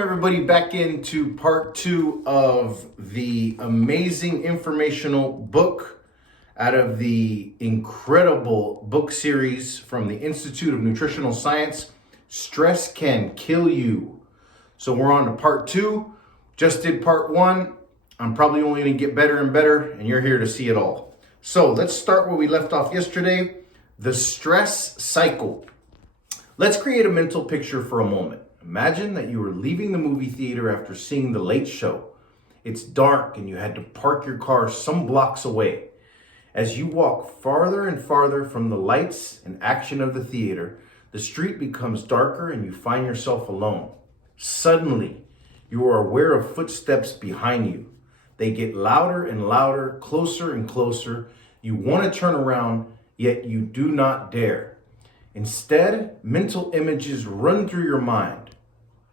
Everybody, back into part 2 of the amazing informational book out of the incredible book series from the Institute of Nutritional Science, Stress Can Kill You. So we're on to part 2. Just did part 1. I'm probably only going to get better and better, and you're here to see it all. So let's start where we left off yesterday, the stress cycle. Let's create a mental picture for a moment. Imagine that you were leaving the movie theater after seeing The Late Show. It's dark and you had to park your car some blocks away. As you walk farther and farther from the lights and action of the theater, the street becomes darker and you find yourself alone. Suddenly, you are aware of footsteps behind you. They get louder and louder, closer and closer. You want to turn around, yet you do not dare. Instead, mental images run through your mind.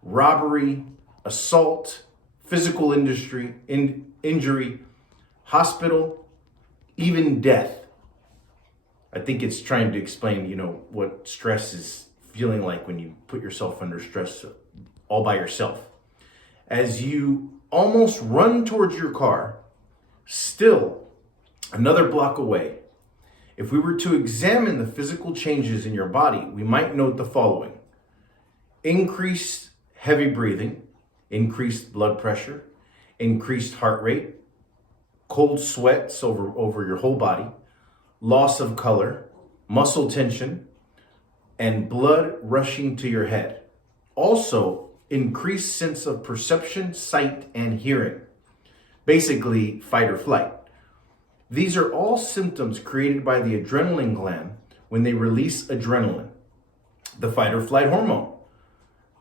Robbery, assault, physical injury, hospital, even death. I think it's trying to explain, what stress is feeling like when you put yourself under stress all by yourself. As you almost run towards your car, still another block away, if we were to examine the physical changes in your body, we might note the following: increased heavy breathing, increased blood pressure, increased heart rate, cold sweats over your whole body, loss of color, muscle tension, and blood rushing to your head. Also, increased sense of perception, sight, and hearing. Basically, fight or flight. These are all symptoms created by the adrenaline gland when they release adrenaline, the fight or flight hormone.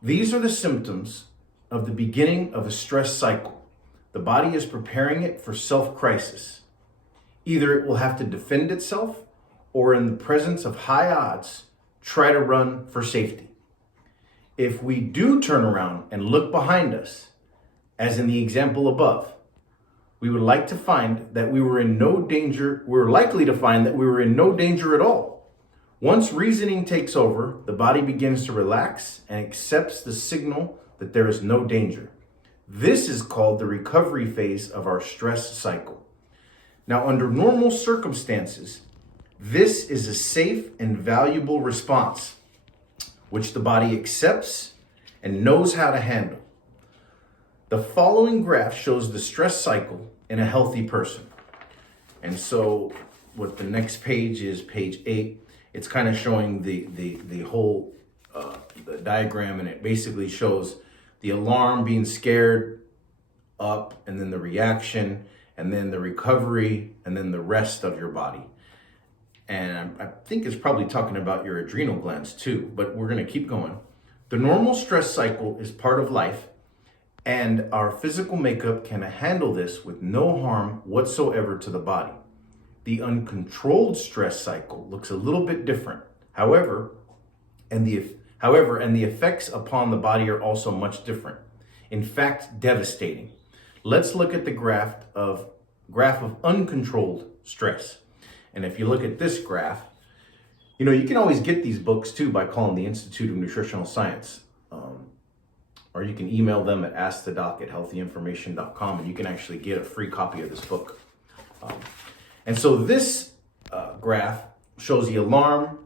These are the symptoms of the beginning of a stress cycle. The body is preparing it for self-crisis. Either it will have to defend itself, or in the presence of high odds, try to run for safety. If we do turn around and look behind us, as in the example above, we would like to find that we were in no danger. We're likely to find that we were in no danger at all. Once reasoning takes over, the body begins to relax and accepts the signal that there is no danger. This is called the recovery phase of our stress cycle. Now, under normal circumstances, this is a safe and valuable response, which the body accepts and knows how to handle. The following graph shows the stress cycle in a healthy person. And so what the next page is, page 8, it's kind of showing the whole the diagram, and it basically shows the alarm, being scared, up, and then the reaction, and then the recovery, and then the rest of your body. And I think it's probably talking about your adrenal glands too, but we're going to keep going. The normal stress cycle is part of life, and our physical makeup can handle this with no harm whatsoever to the body. The uncontrolled stress cycle looks a little bit different. However, the effects upon the body are also much different. In fact, devastating. Let's look at the graph of uncontrolled stress. And if you look at this graph, you can always get these books too by calling the Institute of Nutritional Science. Or you can email them at askthedoc@healthyinformation.com, and you can actually get a free copy of this book. And so this graph shows the alarm,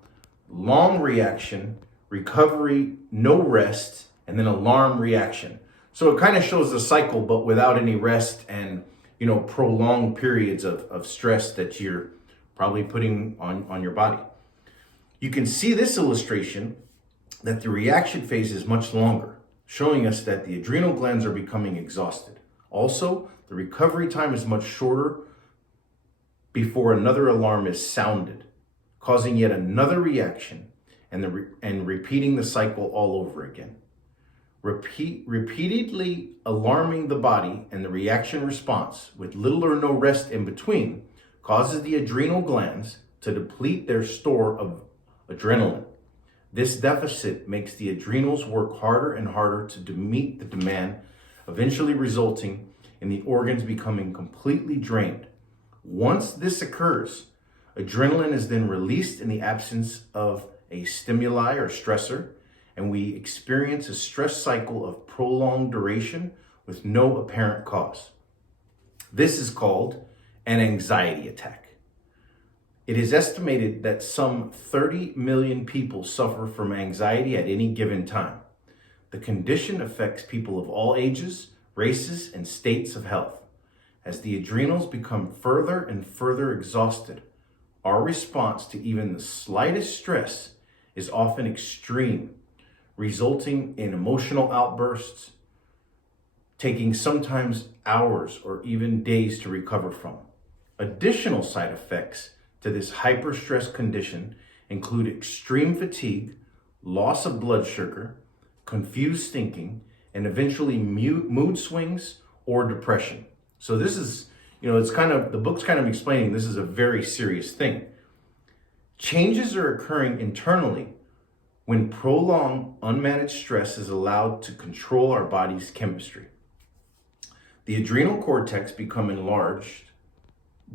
long reaction, recovery, no rest, and then alarm reaction. So it kind of shows the cycle, but without any rest and, prolonged periods of stress that you're probably putting on your body. You can see this illustration that the reaction phase is much longer, showing us that the adrenal glands are becoming exhausted. Also, the recovery time is much shorter before another alarm is sounded, causing yet another reaction and repeating the cycle all over again. Repeatedly alarming the body and the reaction response with little or no rest in between causes the adrenal glands to deplete their store of adrenaline. This deficit makes the adrenals work harder and harder to meet the demand, eventually resulting in the organs becoming completely drained. Once this occurs, adrenaline is then released in the absence of a stimuli or stressor, and we experience a stress cycle of prolonged duration with no apparent cause. This is called an anxiety attack. It is estimated that some 30 million people suffer from anxiety at any given time. The condition affects people of all ages, races, and states of health. As the adrenals become further and further exhausted, our response to even the slightest stress is often extreme, resulting in emotional outbursts, taking sometimes hours or even days to recover from. Additional side effects to this hyper-stress condition include extreme fatigue, loss of blood sugar, confused thinking, and eventually mood swings or depression. So this is, the book's kind of explaining this is a very serious thing. Changes are occurring internally when prolonged unmanaged stress is allowed to control our body's chemistry. The adrenal cortex become enlarged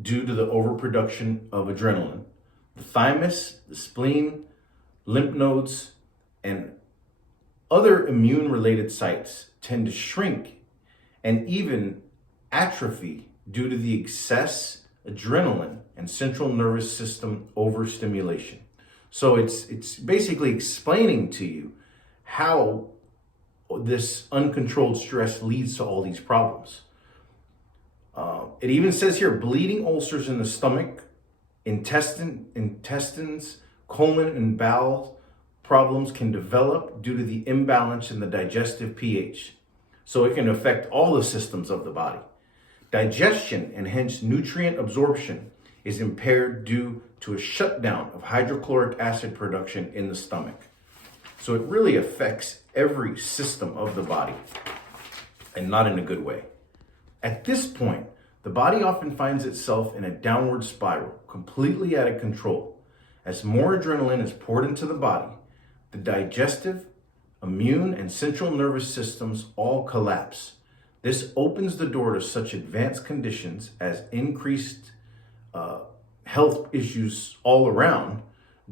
due to the overproduction of adrenaline. The thymus, the spleen, lymph nodes, and other immune-related sites tend to shrink and even atrophy due to the excess adrenaline and central nervous system overstimulation. So it's basically explaining to you how this uncontrolled stress leads to all these problems. It even says here, bleeding ulcers in the stomach, intestines, colon, and bowel problems can develop due to the imbalance in the digestive pH. So it can affect all the systems of the body. Digestion and hence nutrient absorption is impaired due to a shutdown of hydrochloric acid production in the stomach. So it really affects every system of the body, and not in a good way. At this point, the body often finds itself in a downward spiral, completely out of control. As more adrenaline is poured into the body, the digestive, immune, and central nervous systems all collapse. This opens the door to such advanced conditions as increased health issues all around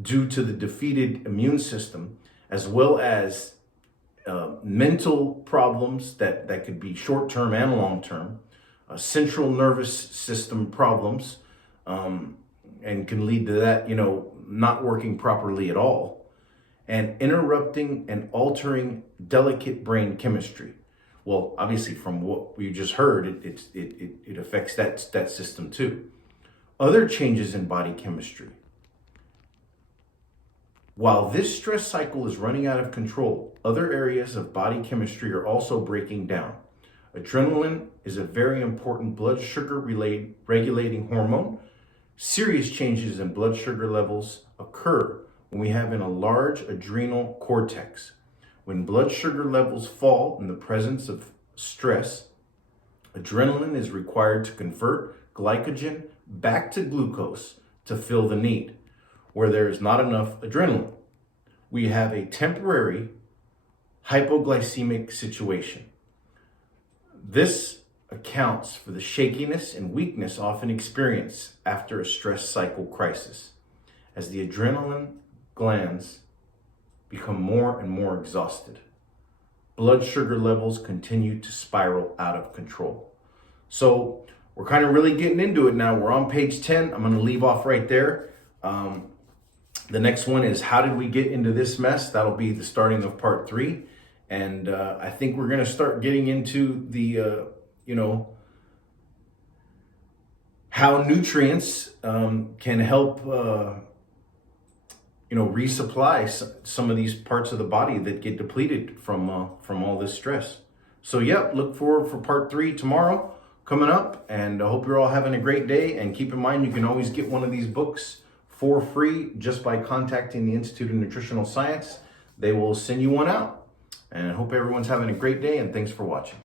due to the defeated immune system, as well as mental problems that could be short-term and long-term, central nervous system problems, and can lead to that, not working properly at all, and interrupting and altering delicate brain chemistry. Well, obviously, from what we just heard, it affects that system too. Other changes in body chemistry. While this stress cycle is running out of control, other areas of body chemistry are also breaking down. Adrenaline is a very important blood sugar regulating hormone. Serious changes in blood sugar levels occur when we have a large adrenal cortex. When blood sugar levels fall in the presence of stress, adrenaline is required to convert glycogen back to glucose to fill the need. Where there is not enough adrenaline, we have a temporary hypoglycemic situation. This accounts for the shakiness and weakness often experienced after a stress cycle crisis, as the adrenaline glands become more and more exhausted. Blood sugar levels continue to spiral out of control. So we're kind of really getting into it now. We're on page 10. I'm going to leave off right there. The next one is how did we get into this mess? That'll be the starting of part 3. And I think we're going to start getting into the, how nutrients can help, resupply some of these parts of the body that get depleted from all this stress. So, look forward for part 3 tomorrow coming up. And I hope you're all having a great day. And keep in mind, you can always get one of these books for free just by contacting the Institute of Nutritional Science. They will send you one out. And I hope everyone's having a great day, and thanks for watching.